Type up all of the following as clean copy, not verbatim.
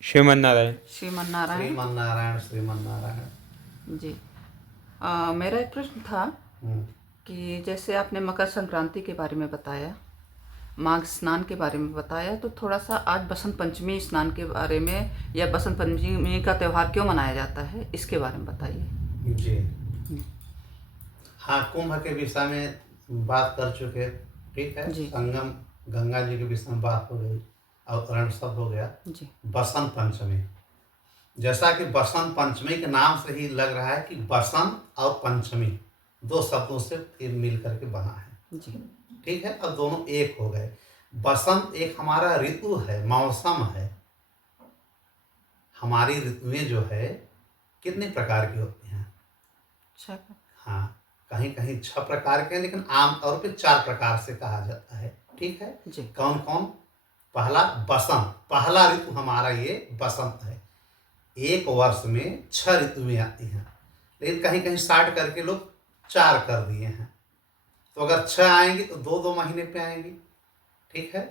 श्रीमन नारायण। श्रीमन नारायण। श्रीमन नारायण श्रीमन नारायण। जी। मेरा एक प्रश्न था कि जैसे आपने मकर संक्रांति के बारे में बताया, माघ स्नान के बारे में बताया, तो थोड़ा सा आज बसंत पंचमी स्नान के बारे में या बसंत पंचमी का त्यौहार क्यों मनाया जाता है, इसके बारे में बताइए। जी हाँ, कुंभ के विषय में बात कर चुके, ठीक है। जी। संगम गंगा जी के विषय में बात हो गई, अवतरण सब हो गया। जी। बसंत पंचमी, जैसा कि बसंत पंचमी के नाम से ही लग रहा है कि बसंत और पंचमी दो शब्दों से ये मिल करके बना है। जी। ठीक है, अब दोनों एक हो गए। बसंत एक हमारा ऋतु है, मौसम है। हमारी ऋतुएं जो है कितने प्रकार की होती हैं? 6। हाँ, कहीं कहीं 6 प्रकार के हैं, लेकिन आमतौर पे 4 प्रकार से कहा जाता है। ठीक है जी। कौन कौन? पहला बसंत, पहला ऋतु हमारा ये बसंत है। एक वर्ष में 6 ऋतुएं आती हैं, लेकिन कहीं कहीं 60 करके लोग 4 कर दिए हैं। तो अगर 6 आएंगी तो 2-2 महीने पे आएंगी। ठीक है,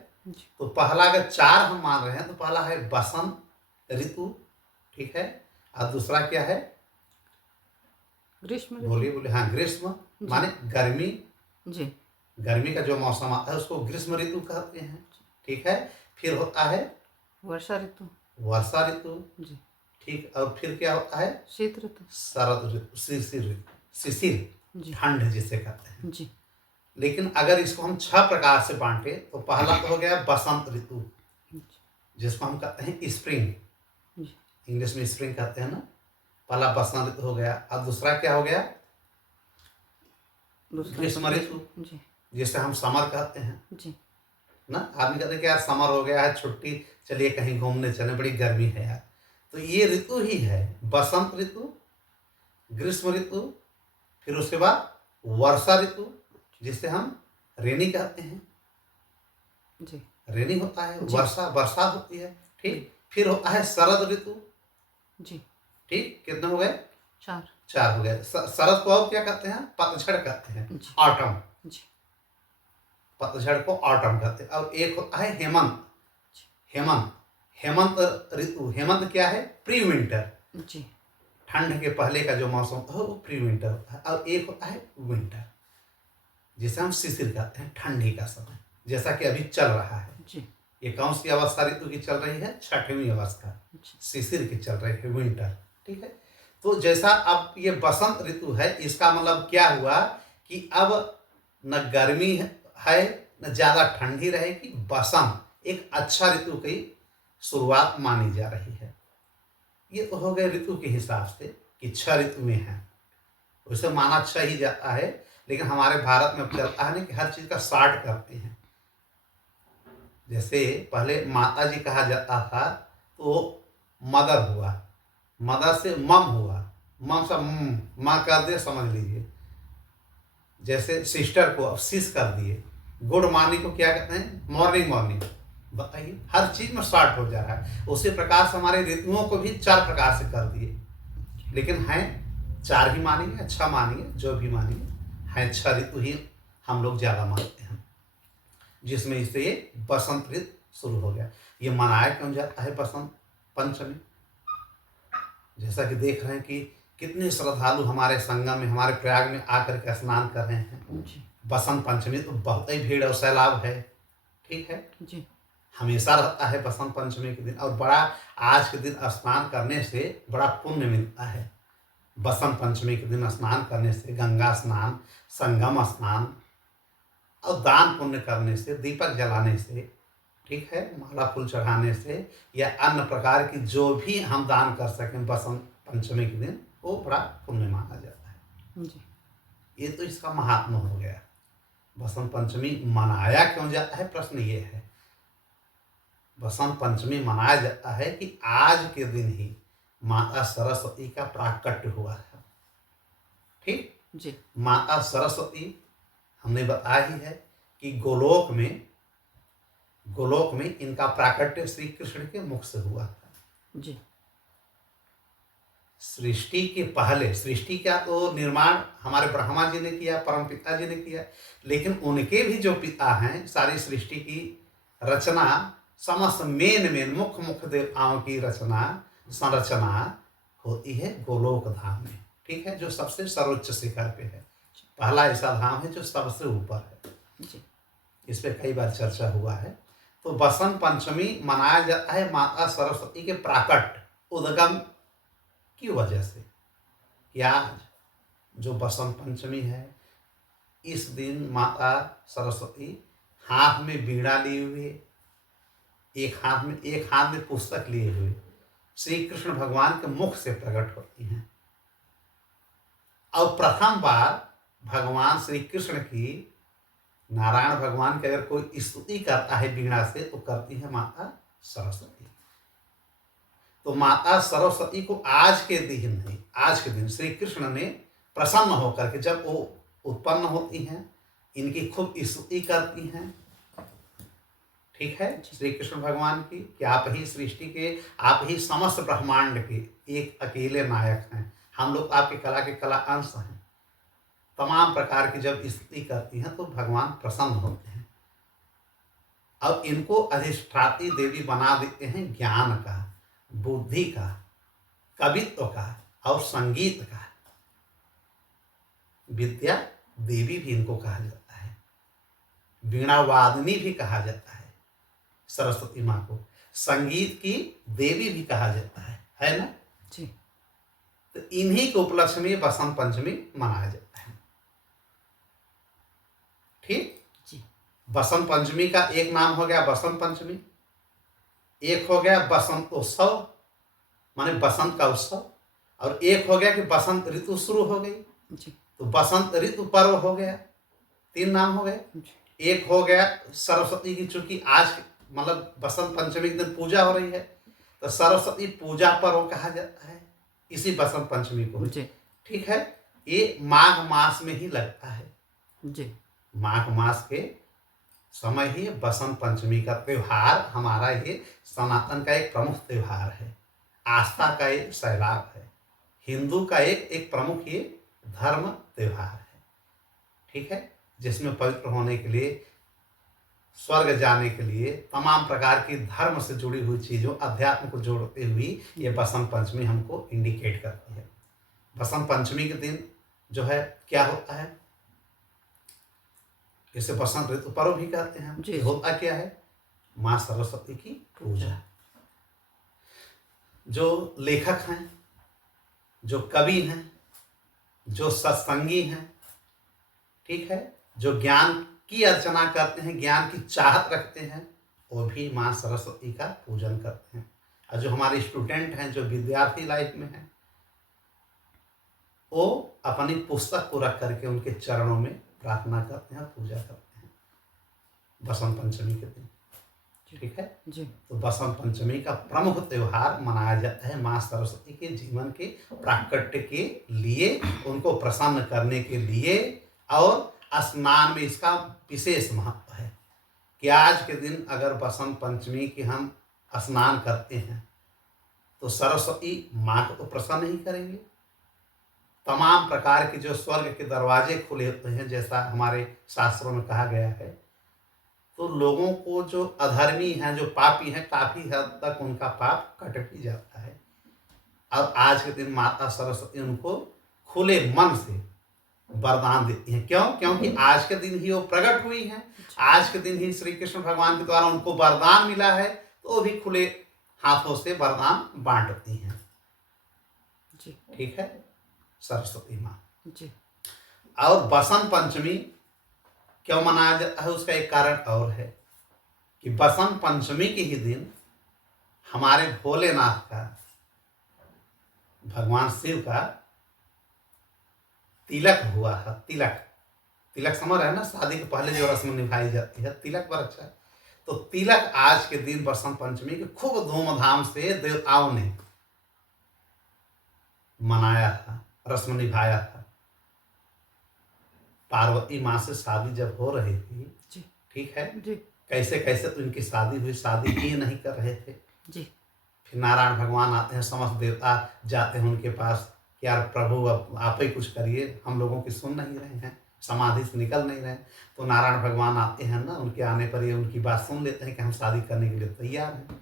तो पहला अगर 4 हम मान रहे हैं तो पहला है बसंत ऋतु। ठीक है, और दूसरा क्या है? ग्रीष्म ऋतु। बोलिए बोलिए। हाँ, ग्रीष्म माने गर्मी। जी। गर्मी का जो मौसम आता है उसको ग्रीष्म ऋतु कहते हैं। ठीक है, फिर होता है वर्षा ऋतु। वर्षा ऋतु। जी। ठीक, और फिर क्या होता है? शीत ऋतु। शरद ऋतु, शिशिर ऋतु, शिशिर जी। ठंड जिसे कहते हैं। जी। लेकिन अगर इसको हम 6 प्रकार से बांटे तो पहला तो हो गया बसंत ऋतु, जिसको हम कहते हैं स्प्रिंग, जी। इंग्लिश में स्प्रिंग कहते हैं ना। पहला बसंत ऋतु हो गया। और दूसरा क्या हो गया? ग्रीष्म ऋतु, जी। जिसे हम समर कहते हैं जी। ना। आदमी कहते हैं कि यार समर हो गया है, छुट्टी, चलिए कहीं घूमने चले, बड़ी गर्मी है यार। तो ये ऋतु ही है बसंत ऋतु, ग्रीष्म ऋतु, फिर उसके बाद वर्षा ऋतु, जिसे हम रेनी कहते हैं। जी। रेनी होता है, जी। वर्षा वर्षा होती है। ठीक, फिर होता है शरद ऋतु। जी। ठीक, कितने हो गए? 4 हो गए। शरद को और क्या कहते हैं? पतझड़ कहते हैं, जी। ऑटम। जी। पतझड़ को ऑटम कहते हैं। और एक होता है हेमंत। हेमंत, हेमंत ऋतु। हेमंत क्या है? Pre winter. जी। ठंड के पहले का जो मौसम होता है वो प्री विंटर होता है। और एक होता है विंटर, जिसे हम शिशिर कहते हैं, ठंडी का समय, जैसा कि अभी चल रहा है। जी। ये कौन सी अवस्था ऋतु की चल रही है? 6वीं अवस्था शिशिर की चल रही है, विंटर। ठीक है, तो जैसा अब ये बसंत ऋतु है, इसका मतलब क्या हुआ कि अब न गर्मी है न ज़्यादा ठंडी रहेगी। बसंत एक अच्छा ऋतु की शुरुआत मानी जा रही है। ये तो हो गए ऋतु के हिसाब से कि 6 ऋतुएं हैं, उसे माना 6 ही जाता है। लेकिन हमारे भारत में अब चलता है ना कि हर चीज़ का 60 करते हैं। जैसे पहले माता जी कहा जाता था तो मदर हुआ, मदर से मम हुआ, मम से माँ कर दे, समझ लीजिए। जैसे सिस्टर को अब सिस कर दिए, गुड मॉर्निंग को क्या कहते हैं? Morning morning. बताइए, हर चीज में स्टार्ट हो जा रहा है। उसी प्रकार से हमारे ऋतुओं को भी 4 प्रकार से कर दिए, लेकिन हैं 4 ही मानिए, अच्छा मानिए, जो भी मानिए, हैं 6 ऋतु ही हम लोग ज़्यादा मानते हैं, जिसमें इससे ये बसंत ऋतु शुरू हो गया। ये मनाया क्यों जाता है बसंत पंचमी? जैसा कि देख रहे हैं कि कितने श्रद्धालु हमारे संगम में, हमारे प्रयाग में आकर के स्नान कर रहे हैं। बसंत पंचमी तो बहुत ही भीड़ और सैलाब है। ठीक है जी। हमेशा रहता है बसंत पंचमी के दिन, और बड़ा आज के दिन स्नान करने से बड़ा पुण्य मिलता है। बसंत पंचमी के दिन स्नान करने से, गंगा स्नान, संगम स्नान और दान पुण्य करने से, दीपक जलाने से, ठीक है, माला फूल चढ़ाने से, या अन्य प्रकार की जो भी हम दान कर सकें बसंत पंचमी के दिन, वो बड़ा पुण्य माना जाता है। जी। ये तो इसका महात्मा हो गया। बसंत पंचमी मनाया क्यों जाता है, प्रश्न ये है। बसंत पंचमी मनाया जाता है कि आज के दिन ही माता सरस्वती का प्राकट्य हुआ है। ठीक जी। माता सरस्वती हमने बताया ही है कि गोलोक में इनका प्राकट्य श्री कृष्ण के मुख से हुआ था। जी। सृष्टि के पहले, सृष्टि का तो निर्माण हमारे ब्रह्मा जी ने किया, परम पिता जी ने किया, लेकिन उनके भी जो पिता हैं, सारी सृष्टि की रचना समस्त मेन मुख्य मुख्य देवताओं की रचना संरचना होती है गोलोक धाम में। ठीक है, जो सबसे सर्वोच्च शिखर पे है, पहला ऐसा धाम है जो सबसे ऊपर है। जी इस पे कई बार चर्चा हुआ है। तो बसंत पंचमी मनाया जाता है माता सरस्वती के प्राकट उद्गम की वजह से। कि आज जो बसंत पंचमी है, इस दिन माता सरस्वती हाथ में बीड़ा लिए हुए, एक हाथ में पुस्तक लिए हुए श्री कृष्ण भगवान के मुख से प्रकट होती हैं। और प्रथम बार भगवान श्री कृष्ण की, नारायण भगवान की अगर कोई स्तुति करता है बीड़ा से, तो करती है माता सरस्वती। तो माता सरस्वती को आज के दिन श्री कृष्ण ने प्रसन्न होकर के, जब वो उत्पन्न होती हैं, इनकी खूब स्तुति करती हैं। ठीक है, श्री कृष्ण भगवान की कि आप ही सृष्टि के, आप ही समस्त ब्रह्मांड के एक अकेले नायक हैं, हम लोग आपकी कला के कला अंश हैं। तमाम प्रकार की जब स्तुति करती हैं तो भगवान प्रसन्न होते हैं। अब इनको अधिष्ठात्री देवी बना देते हैं ज्ञान का, बुद्धि का, कवित्व का और संगीत का। विद्या देवी भी इनको कहा जाता है, वीणा वादनी भी कहा जाता है सरस्वती माँ को, संगीत की देवी भी कहा जाता है ना जी। तो इन्हीं के उपलक्ष्य में बसंत पंचमी मनाया जाता है। ठीक जी। बसंत पंचमी का एक नाम हो गया बसंत पंचमी, एक हो गया बसंत उत्सव माने बसंत का उत्सव, और एक हो गया कि बसंत ऋतु शुरू हो गई जी। तो बसंत ऋतु पर्व हो गया। 3 नाम हो गए। जी। एक हो गया सरस्वती की, चूंकि आज मतलब बसंत पंचमी के दिन पूजा हो रही है तो सरस्वती पूजा पर्व कहा जाता है इसी बसंत पंचमी को। जी। ठीक है, ये माघ मास में ही लगता है। जी। माघ मास के समय ही बसंत पंचमी का त्योहार हमारा ये सनातन का एक प्रमुख त्योहार है, आस्था का एक सैलाब है, हिंदू का एक प्रमुख ये धर्म त्योहार है। ठीक है, जिसमें पवित्र होने के लिए, स्वर्ग जाने के लिए, तमाम प्रकार की धर्म से जुड़ी हुई चीज़ों, अध्यात्म को जोड़ते हुए ये बसंत पंचमी हमको इंडिकेट करती है। बसंत पंचमी के दिन जो है क्या होता है, इसे बसंत ऋतु पर्व भी कहते हैं। जी। होता क्या है, माँ सरस्वती की पूजा। जो लेखक हैं, जो कवि हैं, जो सत्संगी हैं, ठीक है, जो ज्ञान की अर्चना करते हैं, ज्ञान की चाहत रखते हैं, वो भी माँ सरस्वती का पूजन करते हैं। और जो हमारे स्टूडेंट हैं, जो विद्यार्थी लाइफ में हैं, वो अपनी पुस्तक को रख करके उनके चरणों में प्रार्थना करते हैं, पूजा करते हैं बसंत पंचमी के दिन। ठीक है जी। तो बसंत पंचमी का प्रमुख त्योहार मनाया जाता है माँ सरस्वती के जीवन के प्राकट्य के लिए, उनको प्रसन्न करने के लिए। और स्नान में इसका विशेष महत्व है कि आज के दिन अगर बसंत पंचमी की हम स्नान करते हैं तो सरस्वती माँ को तो प्रसन्न ही करेंगे। तमाम प्रकार के जो स्वर्ग के दरवाजे खुले होते हैं, जैसा हमारे शास्त्रों में कहा गया है, तो लोगों को जो अधर्मी हैं, जो पापी हैं, काफ़ी हद तक उनका पाप कट भी जाता है। और आज के दिन माता सरस्वती उनको खुले मन से वरदान देती हैं। क्यों? क्योंकि आज के दिन ही वो प्रकट हुई हैं, आज के दिन ही श्री कृष्ण भगवान के द्वारा उनको वरदान मिला है, तो वो भी खुले हाथों से वरदान बांटती हैं। जी। ठीक है, सरस्वती माँ। जी। और बसंत पंचमी क्यों मनाया जाता है, उसका एक कारण और है कि बसंत पंचमी के ही दिन हमारे भोलेनाथ का, भगवान शिव का तिलक हुआ है। तिलक समझ रहे हैं ना, शादी के पहले जो रस्म निभाई जाती है, तिलक पर अच्छा है। तो तिलक आज के दिन बसंत पंचमी के खूब धूमधाम से देवताओं ने मनाया था, रस्म निभाया था। पार्वती माँ से शादी जब हो रही थी, ठीक है जी। कैसे कैसे तो इनकी शादी हुई, शादी ये नहीं कर रहे थे जी। फिर नारायण भगवान आते हैं, समस्त देवता जाते हैं उनके पास कि यार प्रभु अब आप ही कुछ करिए, हम लोगों की सुन नहीं रहे हैं, समाधि से निकल नहीं रहे। तो नारायण भगवान आते हैं ना, उनके आने पर ये उनकी बात सुन लेते हैं कि हम शादी करने के लिए तैयार हैं।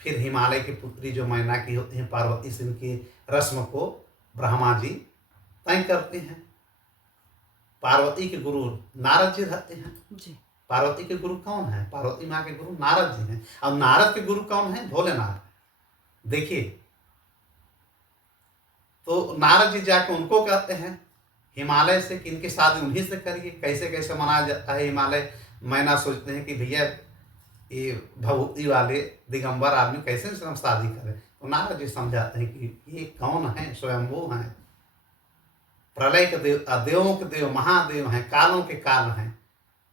फिर हिमालय की पुत्री जो मैना की होती हैं पार्वती से इनकी रस्म को ब्रह्मा जी तय करते हैं। पार्वती के गुरु नारद जी रहते हैं। जी। पार्वती के गुरु कौन है? पार्वती माँ के गुरु नारद जी हैं। अब नारद के गुरु कौन है? भोलेनाथ। देखिए, तो नारद जी जाके उनको कहते हैं हिमालय से कि इनकी शादी उन्हीं से करिए। कैसे कैसे मनाया जाता है हिमालय? मैना सोचते हैं कि भैया ये भभूति वाले दिगंबर आदमी कैसे इनसे हम शादी करें? तो नारद जी समझाते हैं कि ये कौन है? स्वयंभू हैं, प्रलय के देव, देवों के देव, महादेव हैं, कालों के काल हैं।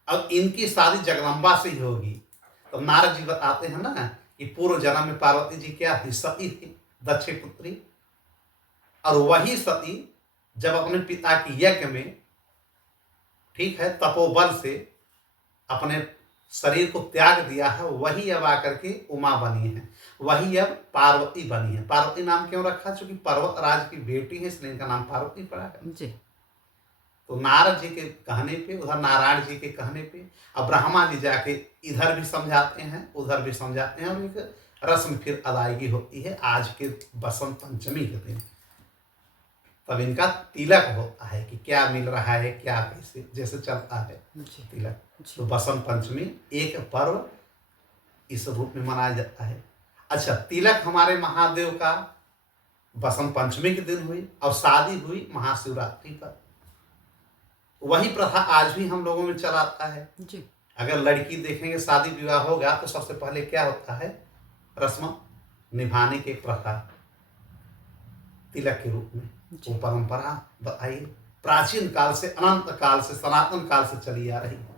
अब इनकी शादी जगदम्बा से ही होगी। तो नारद जी बताते हैं ना कि पूर्व जन्म में पार्वती जी क्या थी? सती थी, दक्ष पुत्री। और वही सती जब अपने पिता की यज्ञ में, ठीक है, तपोबल से अपने शरीर को त्याग दिया है, वही अब आकर के उमा बनी है, वही अब पार्वती बनी है। पार्वती नाम क्यों रखा? चूंकि पर्वत राज की बेटी है, इसलिए इनका नाम पार्वती पड़ा है। जी। तो नारद जी के कहने पे, उधर नारायण जी के कहने पे, अब ब्रह्मा जी जाके इधर भी समझाते हैं, उधर भी समझाते हैं, और एक रस्म फिर अदायगी होती है आज के बसंत पंचमी के दिन। तब इनका तिलक होता है कि क्या मिल रहा है, क्या कैसे, जैसे चलता है तिलक। तो बसंत पंचमी एक पर्व इस रूप में मनाया जाता है। अच्छा, तिलक हमारे महादेव का बसंत पंचमी के दिन हुई और शादी हुई महाशिवरात्रि पर। वही प्रथा आज भी हम लोगों में चलाता है जी। अगर लड़की देखेंगे शादी विवाह होगा तो सबसे पहले क्या होता है? रस्म निभाने की प्रथा तिलक के रूप में। वो परंपरा बताइए प्राचीन काल से, अनंत काल से, सनातन काल से चली आ रही है,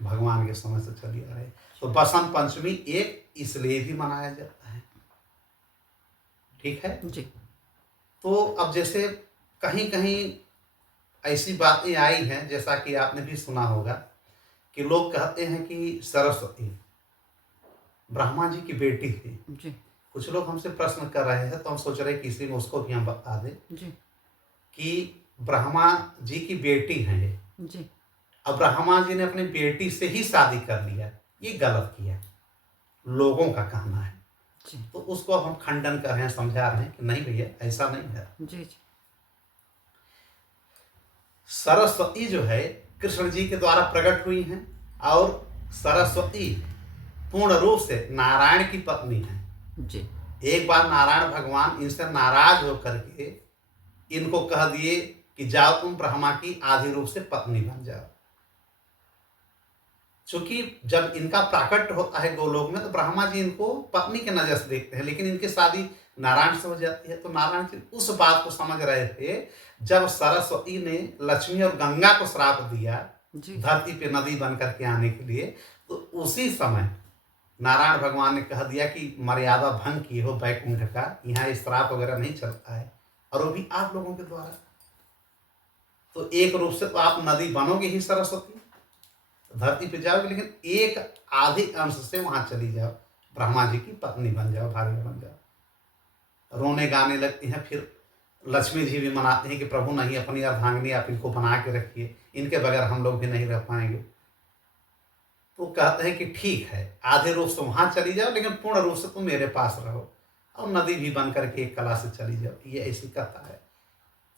भगवान के समय से चली आ रही है। तो बसंत पंचमी एक इसलिए भी मनाया जाता है, ठीक है जी। तो अब जैसे कहीं कहीं ऐसी बातें आई हैं, जैसा कि आपने भी सुना होगा कि लोग कहते हैं कि सरस्वती ब्रह्मा जी की बेटी थी। जी। कुछ लोग हमसे प्रश्न कर रहे हैं, तो हम सोच रहे हैं कि इसी में उसको भी हम बता दें जी। कि ब्रह्मा जी की बेटी है ये। जी। अब ब्रह्मा जी ने अपनी बेटी से ही शादी कर लिया, ये गलत किया, लोगों का कहना है। जी। तो उसको अब हम खंडन कर रहे हैं, समझा रहे हैं कि नहीं भैया ऐसा नहीं है। जी। जी। सरस्वती जो है कृष्ण जी के द्वारा प्रकट हुई हैं, और सरस्वती पूर्ण रूप से नारायण की पत्नी है। जी। एक बार नारायण भगवान इनसे नाराज होकर के इनको कह दिए कि जाओ तुम ब्रह्मा की आदि रूप से पत्नी बन जाओ। चूंकि जब इनका प्राकट्य होता है गोलोक में तो ब्रह्मा जी इनको पत्नी के नजर से देखते हैं, लेकिन इनकी शादी नारायण से हो जाती है। तो नारायण जी उस बात को समझ रहे थे जब सरस्वती ने लक्ष्मी और गंगा को श्राप दिया धरती पे नदी बन करके आने के लिए, तो उसी समय नारायण भगवान ने कह दिया कि मर्यादा भंग किए हो बैकुंठ का, यहाँ श्राप वगैरह नहीं चलता है, और वो भी आप लोगों के द्वारा। तो एक रूप से तो आप नदी बनोगे ही सरस्वती, धरती पे जाओगे, लेकिन एक आधे अंश से वहां चली जाओ, ब्रह्मा जी की पत्नी बन जाओ, भार्या बन जाओ। रोने गाने लगती हैं। फिर लक्ष्मी जी भी मनाते हैं कि प्रभु नहीं, अपनी अर्धांगिनी आप इनको बना के रखिए, इनके बगैर हम लोग भी नहीं रह पाएंगे। तो कहते हैं कि ठीक है, आधे रूप से वहां चली जाओ, लेकिन पूर्ण रूप से तुम मेरे पास रहो, और नदी भी बन करके एक कला से चली जाओ। ये ऐसी कथा है।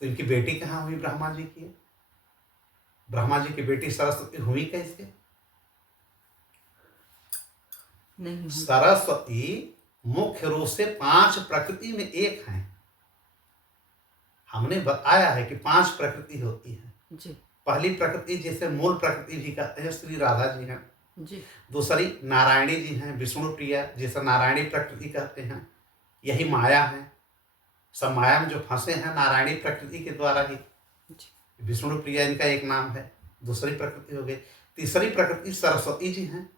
तो इनकी बेटी कहाँ हुई ब्रह्मा जी की? ब्रह्मा जी की बेटी सरस्वती हुई कैसे? नहीं। सरस्वती मुख्य रूप से 5 प्रकृति में एक हैं। हमने बताया है कि 5 प्रकृति होती है जी। पहली प्रकृति जिसे मूल प्रकृति भी कहते हैं, श्री राधा जी हैं जी। दूसरी नारायणी जी हैं, विष्णु प्रिया जिसे नारायणी प्रकृति कहते हैं, यही माया है। सब माया में जो फंसे हैं नारायणी प्रकृति के द्वारा ही। विष्णु प्रिया इनका एक नाम है, दूसरी प्रकृति हो गई। तीसरी प्रकृति सरस्वती जी हैं,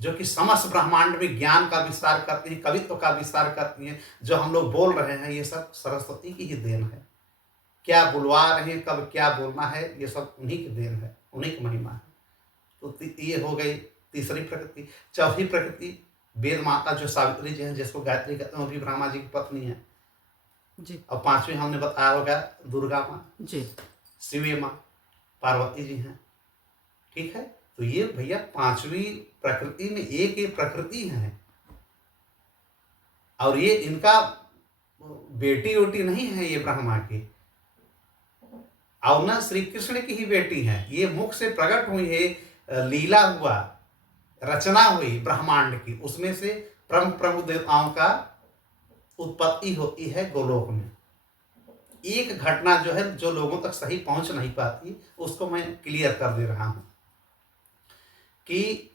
जो कि समस्त ब्रह्मांड में ज्ञान का विस्तार करती हैं, कवित्व का विस्तार करती हैं। जो हम लोग बोल रहे हैं ये सब सरस्वती की ही देन है। क्या बुलवा रहे हैं, कब क्या बोलना है, ये सब उन्हीं की देन है, उन्हीं की महिमा है। तो ये हो गई तीसरी प्रकृति। चौथी प्रकृति वेद माता जो सावित्री जी हैं, जिसको गायत्री कहते हैं, वो भी ब्रह्मा जी की पत्नी है। जी और पांचवी हमने बताया होगा दुर्गा माँ, जी शिवी माँ, पार्वती जी हैं। ठीक है, तो ये भैया पांचवी प्रकृति में एक ये प्रकृति है, और ये इनका बेटी वोटी नहीं है ये ब्रह्मा की, और न श्री कृष्ण की ही बेटी है। ये मुख से प्रकट हुई है, लीला हुआ, रचना हुई ब्रह्मांड की, उसमें से प्रमुख प्रमुख देवताओं का उत्पत्ति होती है गोलोक में। एक घटना जो है जो लोगों तक सही पहुंच नहीं पाती, उसको मैं क्लियर कर दे रहा हूं कि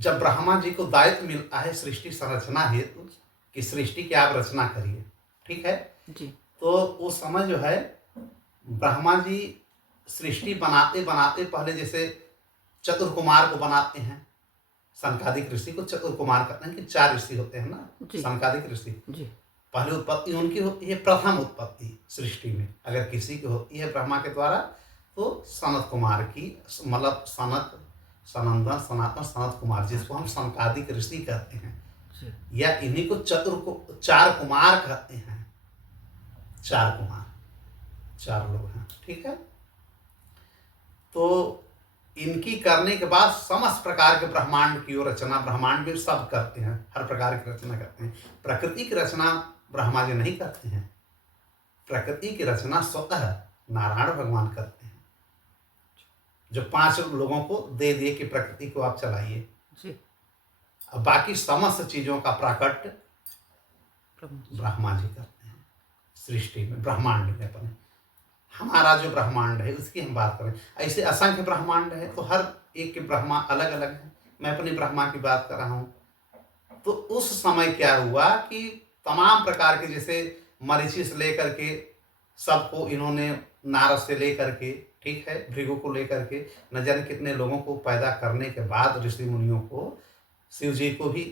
जब ब्रह्मा जी को दायित्व मिलता है सृष्टि संरचना हेतु कि सृष्टि की आप रचना करिए, ठीक है, जी तो उस समय जो है ब्रह्मा जी सृष्टि बनाते बनाते पहले जैसे चतुर्कुमार को बनाते हैं, सनकादिक ऋषि को चतुर्कुमार कहते हैं कि 4 ऋषि होते हैं ना, जी सनकादिक ऋषि। जी पहले उत्पत्ति उनकी होती है, प्रथम उत्पत्ति सृष्टि में अगर किसी की होती है ब्रह्मा के द्वारा, तो सनत कुमार की, मतलब सनत, सनंदन, सनातन, सनत कुमार, जिसको हम सनकादिक ऋषि कहते हैं, जी या इन्हीं को 4 कुमार कहते हैं। 4 कुमार, 4 लोग हैं, ठीक है। तो इनकी करने के बाद समस्त प्रकार के ब्रह्मांड की रचना, ब्रह्मांड में सब करते हैं, हर प्रकार की रचना करते हैं। प्रकृति की रचना ब्रह्मा जी नहीं करते हैं, प्रकृति की रचना स्वतः नारायण भगवान करते हैं, जो 5 लोगों को दे दिए कि प्रकृति को आप चलाइए। जी अब बाकी समस्त चीजों का प्राकट्य ब्रह्मा जी करते हैं सृष्टि में, ब्रह्मांड में। अपने हमारा जो ब्रह्मांड है उसकी हम बात करें, ऐसे असंख्य ब्रह्मांड है, तो हर एक के ब्रह्मा अलग अलग है। मैं अपनी ब्रह्मा की बात कर रहा हूँ। तो उस समय क्या हुआ कि तमाम प्रकार के, जैसे मरीचि से लेकर के सबको इन्होंने, नारद से लेकर के, ठीक है, भृगु को लेकर के, न जाने कितने लोगों को पैदा करने के बाद ऋषि मुनियों को, शिव जी को भी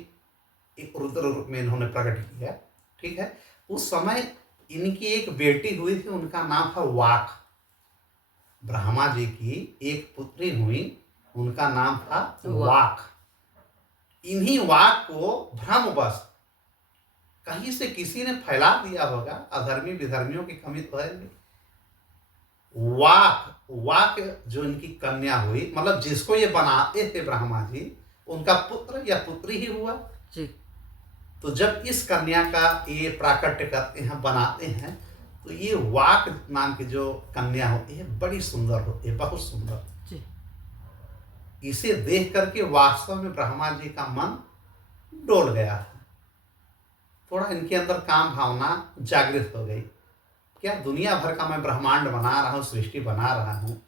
एक रुद्र रूप में इन्होंने प्रकट किया, ठीक है। उस समय इनकी एक बेटी हुई थी, उनका नाम था वाक। ब्रह्मा जी की एक पुत्री हुई, उनका नाम था वाक। इन्हीं वाक को भ्रमवश कहीं से किसी ने फैला दिया होगा, अधर्मी विधर्मियों की कमी तो है नहीं। वाक, वाक जो इनकी कन्या हुई, मतलब जिसको ये बनाते थे ब्रह्मा जी, उनका पुत्र या पुत्री ही हुआ जी। तो जब इस कन्या का ये प्राकट्य करते हैं, बनाते हैं, तो ये वाक नाम की जो कन्या होती है बड़ी सुंदर होती है, बहुत सुंदर जी इसे देख करके वास्तव में ब्रह्मा जी का मन डोल गया था। थोड़ा इनके अंदर काम भावना जागृत हो गई, क्या दुनिया भर का मैं ब्रह्मांड बना रहा हूँ, सृष्टि बना रहा हूँ,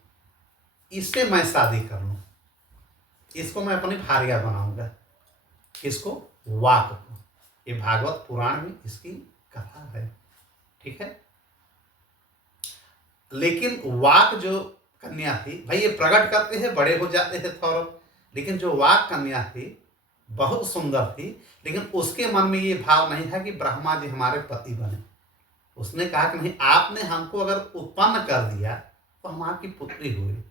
इससे मैं शादी कर लूँ, इसको मैं अपनी भार्या बनाऊंगा। किसको? वाक को। ये भागवत पुराण में इसकी कथा है, ठीक है। लेकिन वाक जो कन्या थी, भाई ये प्रकट करते हैं, बड़े हो जाते हैं थोड़ा, लेकिन जो वाक कन्या थी बहुत सुंदर थी, लेकिन उसके मन में ये भाव नहीं था कि ब्रह्मा जी हमारे पति बने। उसने कहा कि नहीं, आपने हमको अगर उत्पन्न कर दिया तो हम आपकी पुत्री हुई,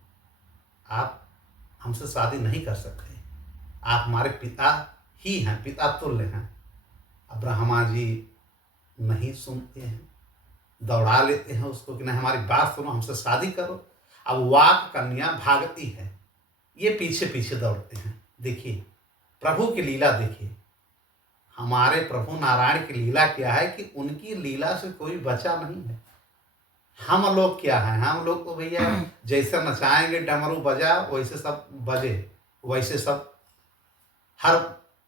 आप हमसे शादी नहीं कर सकते, आप हमारे पिता ही हैं, पिता तुल्य हैं। अब ब्रह्मा जी नहीं सुनते हैं, दौड़ा लेते हैं उसको कि नहीं हमारी बात सुनो, हमसे शादी करो। अब वाक कन्या भागती है, ये पीछे पीछे दौड़ते हैं। देखिए प्रभु की लीला, देखिए हमारे प्रभु नारायण की लीला क्या है कि उनकी लीला से कोई बचा नहीं है। हम लोग क्या हैं, हम लोग तो भैया जैसे नचाएंगे डमरू बजा वैसे सब बजे, वैसे सब हर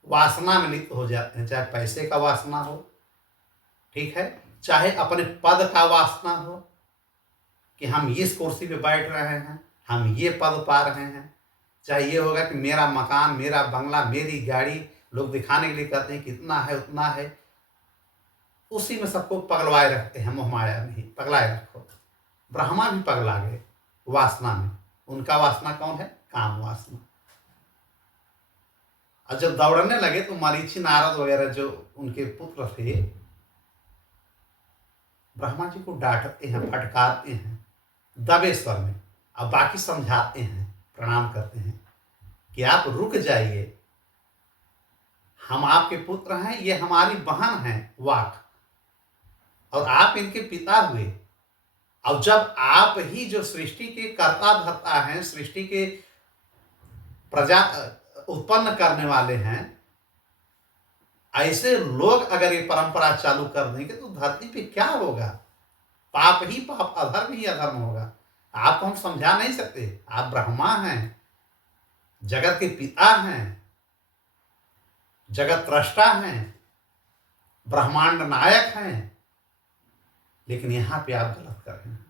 वासना में लिप्त हो जाते हैं, चाहे पैसे का वासना हो, ठीक है, चाहे अपने पद का वासना हो कि हम इस कुर्सी पे बैठ रहे हैं, हम ये पद पा रहे हैं, चाहे ये होगा कि मेरा मकान, मेरा बंगला, मेरी गाड़ी, लोग दिखाने के लिए कहते हैं कितना है उतना है, उसी में सबको पगलवाए रखते हैं, मोह माया में ही पगलाए रखो। ब्रह्मा भी पगला गए वासना में। उनका वासना कौन है? काम वासना। और जब दौड़ने लगे तो मरीचि, नारद वगैरह जो उनके पुत्र थे, ब्रह्मा जी को डांटते हैं, फटकारते हैं दबे स्वर में, अब बाकी समझाते हैं, प्रणाम करते हैं कि आप रुक जाइए, हम आपके पुत्र हैं, ये हमारी बहन है वाक, और आप इनके पिता हुए। अब जब आप ही जो सृष्टि के कर्ता धर्ता हैं, सृष्टि के प्रजा उत्पन्न करने वाले हैं, ऐसे लोग अगर ये परंपरा चालू कर देंगे तो धरती पे क्या होगा? पाप ही पाप, अधर्म ही अधर्म होगा। आपको हम समझा नहीं सकते। आप ब्रह्मा हैं, जगत के पिता हैं, जगत दृष्टा हैं, ब्रह्मांड नायक हैं, लेकिन यहां पे आप गलत कर रहे हैं।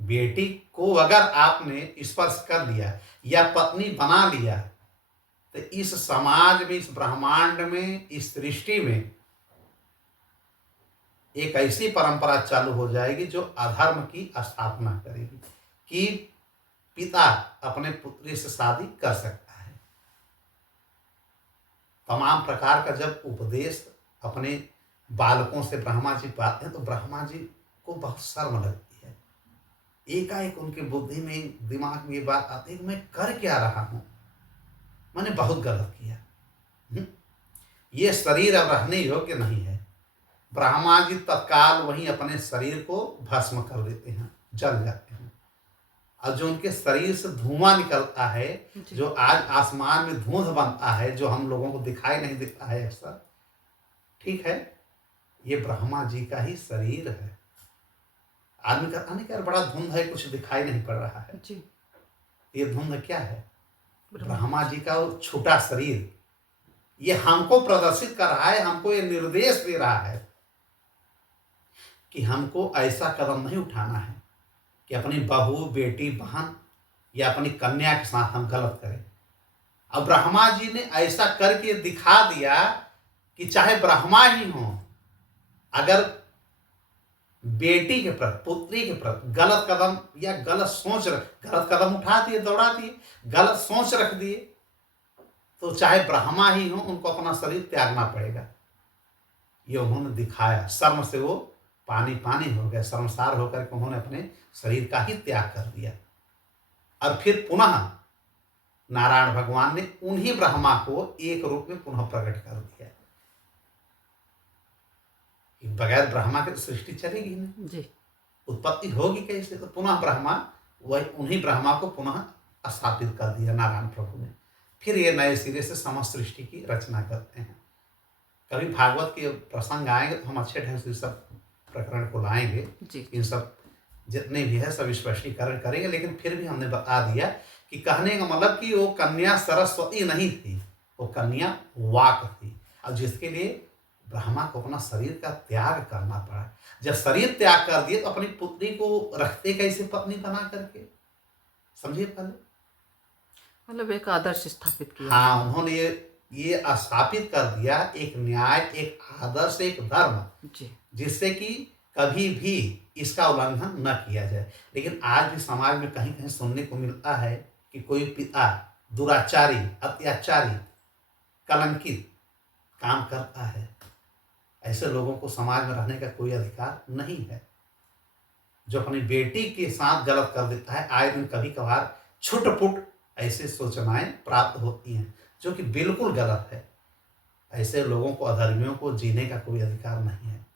बेटी को अगर आपने स्पर्श कर लिया या पत्नी बना लिया तो इस समाज में, इस ब्रह्मांड में, इस सृष्टि में एक ऐसी परंपरा चालू हो जाएगी जो अधर्म की स्थापना करेगी कि पिता अपने पुत्री से शादी कर सकता है। तमाम प्रकार का जब उपदेश अपने बालकों से ब्रह्मा जी पाते हैं तो ब्रह्मा जी को बहुत शर्म लगती है। एकाएक उनकी बुद्धि में, दिमाग में ये बात आती है कि मैं कर क्या रहा हूं, मैंने बहुत गलत किया। ये शरीर अब रहने योग्य नहीं है। ब्रह्मा जी तत्काल वहीं अपने शरीर को भस्म कर देते हैं, जल जाते हैं। और जो उनके शरीर से धुआं निकलता है, जो आज आसमान में धुंध बनता है, जो हम लोगों को दिखाई नहीं देता है अक्सर, ठीक है, ये ब्रह्मा जी का ही शरीर है। आदमी कहता नहीं कि यार बड़ा धुंध है, कुछ दिखाई नहीं पड़ रहा है जी। ये धुंध क्या है? ब्रह्मा जी का वो छोटा शरीर ये हमको प्रदर्शित कर रहा है, हमको ये निर्देश दे रहा है कि हमको ऐसा कदम नहीं उठाना है कि अपनी बहू, बेटी, बहन या अपनी कन्या के साथ हम गलत करें। अब ब्रह्मा जी ने ऐसा करके दिखा दिया कि चाहे ब्रह्मा ही हो, अगर बेटी के प्रति, पुत्री के प्रति गलत कदम या गलत कदम उठा दिए, दौड़ा दिए, गलत सोच रख दिए, तो चाहे ब्रह्मा ही हो, उनको अपना शरीर त्यागना पड़ेगा। ये उन्होंने दिखाया। शर्म से वो पानी पानी हो गए, शर्मसार होकर के उन्होंने अपने शरीर का ही त्याग कर दिया। और फिर पुनः नारायण भगवान ने उन्हीं ब्रह्मा को एक रूप में पुनः प्रकट कर दिया। बगैर ब्रह्मा के सृष्टि चलेगी नहीं जी। उत्पत्ति होगी कैसे? तो पुनः ब्रह्मा, वही उन्हीं ब्रह्मा को पुनः स्थापित कर दिया नारायण प्रभु ने। फिर ये नए सिरे से समस्त सृष्टि की रचना करते हैं। कभी भागवत के प्रसंग आएंगे तो हम अच्छे ढंग से सब प्रकरण को लाएंगे जी। इन सब जितने भी है सब स्पष्टीकरण करेंगे। लेकिन फिर भी हमने बता दिया कि कहने का मतलब कि वो कन्या सरस्वती नहीं थी, वो कन्या वाक थी, और जिसके लिए ब्रह्मा को अपना शरीर का त्याग करना पड़ा। जब शरीर त्याग कर दिए तो अपनी पुत्री को रखते कैसे पत्नी बना करके? समझिए पहले, मतलब एक आदर्श स्थापित किया। हाँ, उन्होंने ये स्थापित कर दिया एक न्याय, एक आदर्श, एक धर्म, जी। जिससे कि कभी भी इसका उल्लंघन न किया जाए। लेकिन आज भी समाज में कहीं कहीं सुनने को मिलता है कि कोई पिता दुराचारी, अत्याचारी, कलंकित काम करता है। ऐसे लोगों को समाज में रहने का कोई अधिकार नहीं है। जो अपनी बेटी के साथ गलत कर देता है, आए दिन कभी कभार छुट-पुट ऐसे सूचनाएं प्राप्त होती हैं जो कि बिल्कुल गलत है। ऐसे लोगों को, अधर्मियों को जीने का कोई अधिकार नहीं है।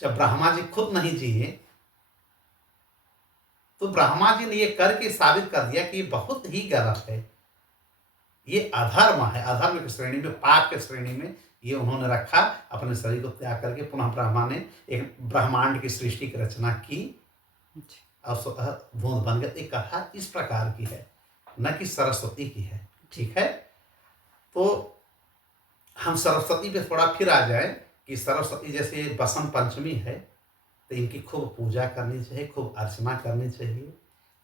जब ब्रह्मा जी खुद नहीं जिए तो ब्रह्मा जी ने ये करके साबित कर दिया कि ये बहुत ही गलत है, ये अधर्म है। अधर्म की श्रेणी में, पाप की श्रेणी में ये उन्होंने रखा। अपने शरीर को त्याग करके पुनः ब्रह्मा ने एक ब्रह्मांड की सृष्टि की रचना की और स्वतः धुंध बन गया। एक कथा इस प्रकार की है, न कि सरस्वती की है। ठीक है, तो हम सरस्वती पे थोड़ा फिर आ जाए कि सरस्वती जैसे बसंत पंचमी है तो इनकी खूब पूजा करनी चाहिए, खूब अर्चना करनी चाहिए,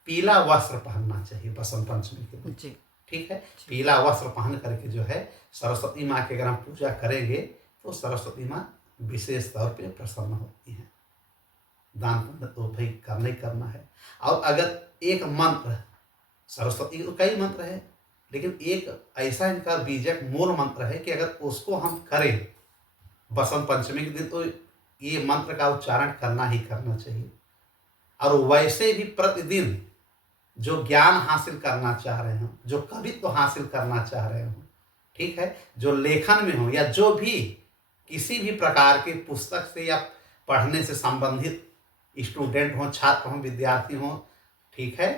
पीला वस्त्र पहनना चाहिए बसंत पंचमी के दिन। जी। ठीक है, पीला वस्त्र पहन करके जो है सरस्वती माँ की अगर हम पूजा करेंगे तो सरस्वती माँ विशेष तौर पे प्रसन्न होती हैं। दान पुण्य तो भाई करना ही करना है। और अगर एक मंत्र, सरस्वती के तो कई मंत्र है, लेकिन एक ऐसा इनका बीजक मूल मंत्र है कि अगर उसको हम करें बसंत पंचमी के दिन तो ये मंत्र का उच्चारण करना ही करना चाहिए। और वैसे भी प्रतिदिन जो ज्ञान हासिल करना चाह रहे हो, जो कवित्व हासिल करना चाह रहे हो, ठीक है, जो लेखन में हो या जो भी किसी भी प्रकार की पुस्तक से या पढ़ने से संबंधित स्टूडेंट हों, छात्र हों, विद्यार्थी हों, ठीक है,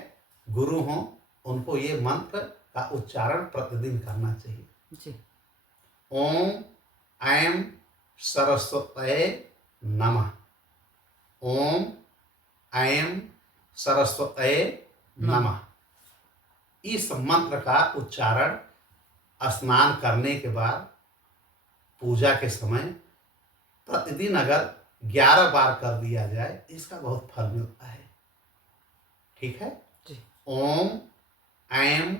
गुरु हों, उनको ये मंत्र का उच्चारण प्रतिदिन करना चाहिए। जी। ओम ऐं सरस्वतये नमः। ओम ऐं सरस्वतये नमः। इस मंत्र का उच्चारण स्नान करने के बाद, पूजा के समय प्रतिदिन अगर 11 बार कर दिया जाए, इसका बहुत फल मिलता है। ठीक है। जी। ओम ऐं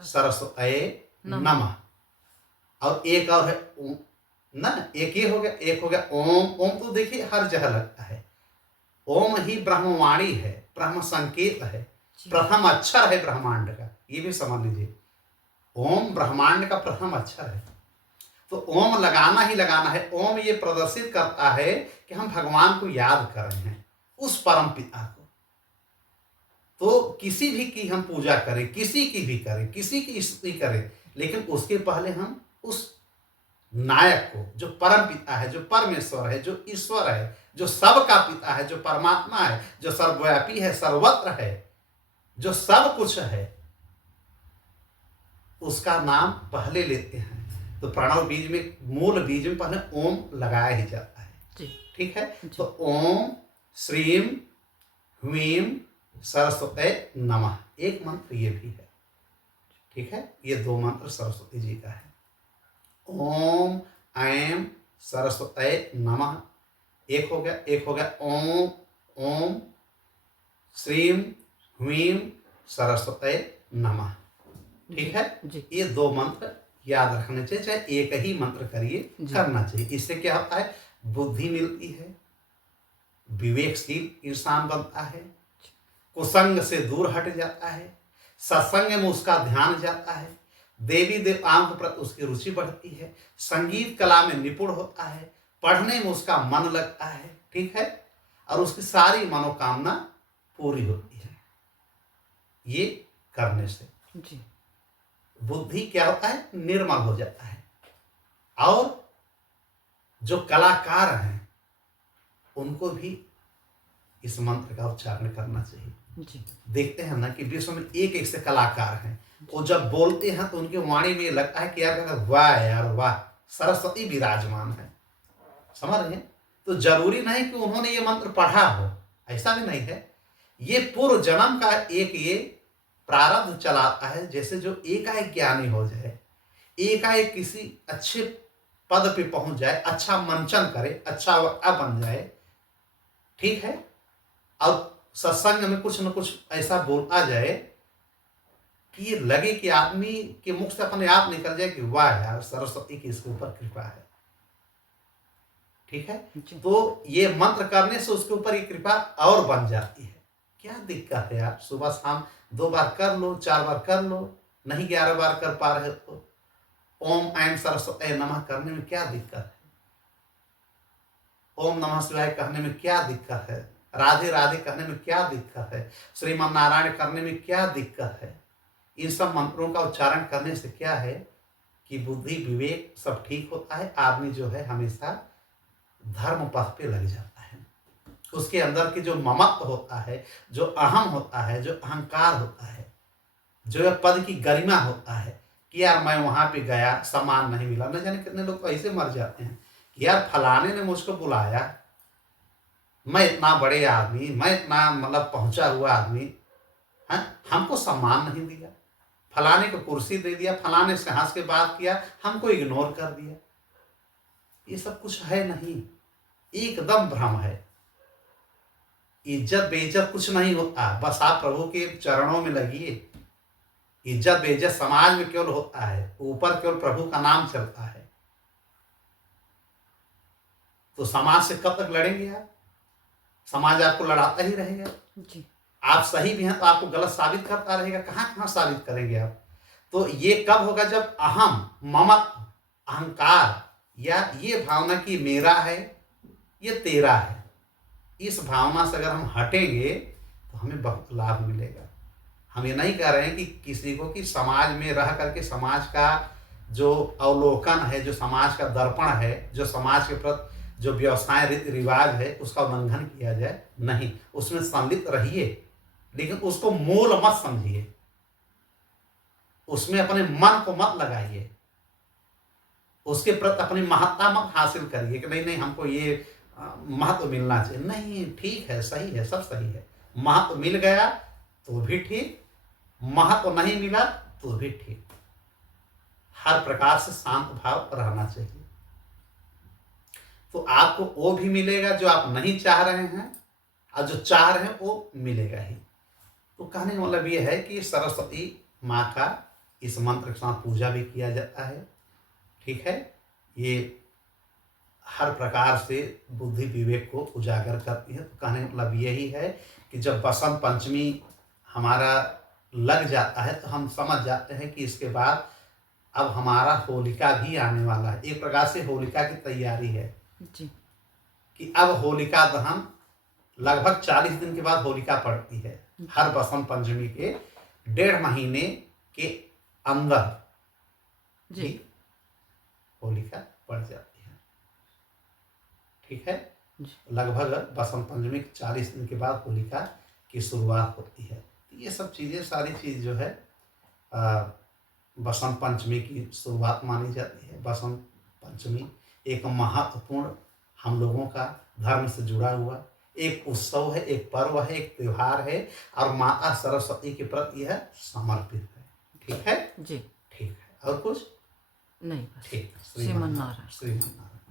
सरस्वतये नमः। और एक और है ओम ना, एक ये हो गया, एक हो गया ओम। ओम तो देखिए हर जगह लगता है। ओम ही ब्रह्मवाणी है, ब्रह्म संकेत है, प्रथम अक्षर है ब्रह्मांड का, ये भी समझ लीजिए। ओम ब्रह्मांड का प्रथम अक्षर है, तो ओम लगाना ही लगाना है। ओम ये प्रदर्शित करता है कि हम भगवान को याद कर रहे हैं, उस परम पिता को। तो किसी भी की हम पूजा करें, किसी की भी करें, किसी की स्तुति करें, लेकिन उसके पहले हम उस नायक को, जो परम पिता है, जो परमेश्वर है, जो ईश्वर है, जो सबका पिता है, जो परमात्मा है, जो सर्वव्यापी है, सर्वत्र है, जो सब कुछ है, उसका नाम पहले लेते हैं। तो प्रणव बीज में, मूल बीज में पहले ओम लगाया ही जाता है। जी। ठीक है। तो ओम श्रीम ह्रीम सरस्वती नमः, एक मंत्र ये भी है। ठीक है। ये 2 मंत्र सरस्वती जी का है। ओम ऐं सरस्वती नमः एक हो गया, एक हो गया ओम ओम श्रीम ह्रीम सरस्वती नमः। ठीक है जी। ये 2 मंत्र याद रखने चाहिए, चाहे एक ही मंत्र करिए, करना चाहिए। इससे क्या होता है, बुद्धि मिलती है, विवेकशील इंसान बनता है, कुसंग से दूर हट जाता है, सत्संग में उसका ध्यान जाता है, देवी देवताओं के प्रति उसकी रुचि बढ़ती है, संगीत कला में निपुण होता है, पढ़ने में उसका मन लगता है। ठीक है। और उसकी सारी मनोकामना पूरी होती है ये करने से। जी। बुद्धि क्या होता है, निर्मल हो जाता है। और जो कलाकार हैं उनको भी इस मंत्र का उच्चारण करना चाहिए। जी। देखते हैं ना कि विश्व में एक एक से कलाकार हैं, वो जब बोलते हैं तो उनकी वाणी में लगता है कि यार वाह यार वाह, सरस्वती विराजमान है। समझ रहे हैं। तो जरूरी नहीं कि उन्होंने ये मंत्र पढ़ा हो, ऐसा भी नहीं है। ये पूर्व जन्म का एक ये प्रारब्ध चलाता है। जैसे जो एकाएक ज्ञानी हो जाए, एकाएक किसी अच्छे पद पे पहुंच जाए, अच्छा मंचन करे, अच्छा वक्ता बन जाए, ठीक है, और सत्संग में कुछ न कुछ ऐसा बोल आ जाए कि ये लगे कि आदमी के मुख से अपने आप निकल जाए कि वाह यार, सरस्वती की इसके ऊपर कृपा है। ठीक है। तो ये मंत्र करने से उसके ऊपर ये कृपा और बन जाती है। क्या दिक्कत है यार, सुबह शाम 2 बार कर लो, 4 बार कर लो, नहीं 11 बार कर पा रहे तो ओम ऐं सरस्वती नमः करने में क्या दिक्कत है? ओम नमः शिवाय कहने में क्या दिक्कत है? राधे राधे कहने में क्या दिक्कत है? श्रीमन नारायण करने में क्या दिक्कत है? इन सब मंत्रों का उच्चारण करने से क्या है कि बुद्धि विवेक सब ठीक होता है। आदमी जो है हमेशा धर्म पथ पे लग जाता है। उसके अंदर की जो ममत्व होता है, जो अहम होता है, जो अहंकार होता है, जो पद की गरिमा होता है कि यार मैं वहां पे गया, सम्मान नहीं मिला। न जाने कितने लोग तो ऐसे मर जाते हैं कि यार फलाने ने मुझको बुलाया, मैं इतना बड़े आदमी, मैं इतना मतलब पहुंचा हुआ आदमी, हमको सम्मान नहीं दिया, फलाने को कुर्सी दे दिया, फलाने से हंस के बात किया, हमको इग्नोर कर दिया। ये सब कुछ है नहीं, एकदम भ्रम है। इज्जत बेइज्जत कुछ नहीं होता, बस आप प्रभु के चरणों में लगिए। इज्जत बेइज्जत समाज में केवल होता है, ऊपर केवल प्रभु का नाम चलता है। तो समाज से कब तक लड़ेंगे आप? समाज आपको लड़ाता ही रहेगा जी। आप सही भी हैं तो आपको गलत साबित करता रहेगा। कहाँ कहाँ साबित करेंगे आप? तो ये कब होगा? जब अहम, ममत्व, अहंकार या ये भावना कि मेरा है, ये तेरा है, इस भावना से अगर हम हटेंगे तो हमें बहुत लाभ मिलेगा। हम ये नहीं कह रहे हैं कि किसी को कि समाज में रह करके समाज का जो अवलोकन है, जो समाज का दर्पण है, जो समाज के प्रति जो व्यवसाय रीति रिवाज है उसका उल्लंघन किया जाए, नहीं, उसमें सम्मिलित रहिए, लेकिन उसको मूल मत समझिए, उसमें अपने मन को मत लगाइए, उसके प्रति अपनी महत्ता मत हासिल करिए कि नहीं नहीं हमको ये महत्व मिलना चाहिए। नहीं, ठीक है, सही है, सब सही है। महत्व मिल गया तो भी ठीक, महत्व नहीं मिला तो भी ठीक। हर प्रकार से शांत भाव रहना चाहिए, तो आपको वो भी मिलेगा जो आप नहीं चाह रहे हैं, और जो चाह रहे हैं वो मिलेगा ही। तो कहने का मतलब ये है कि सरस्वती माँ का इस मंत्र के साथ पूजा भी किया जाता है, ठीक है। ये हर प्रकार से बुद्धि विवेक को उजागर करती है। तो कहने का मतलब यही है कि जब बसंत पंचमी हमारा लग जाता है तो हम समझ जाते हैं कि इसके बाद अब हमारा होलिका भी आने वाला है। एक प्रकार से होलिका की तैयारी है जी। कि अब होलिका दहन लगभग 40 दिन के बाद होलिका पड़ती है। हर बसंत पंचमी के 1.5 महीने के अंदर जी। होलिका पड़ जाती है, ठीक है। जी। लगभग बसंत पंचमी के 40 दिन के बाद होलिका की शुरुआत होती है। तो ये सब चीज़ें, सारी चीज़ जो है बसंत पंचमी की शुरुआत मानी जाती है। बसंत पंचमी एक महत्वपूर्ण, हम लोगों का धर्म से जुड़ा हुआ एक उत्सव है, एक पर्व है, एक त्योहार है, और माता सरस्वती के प्रति यह समर्पित है, ठीक है जी। ठीक है। और कुछ नहीं, बस ठीक। श्रीमन नारायण। श्रीमन नारायण।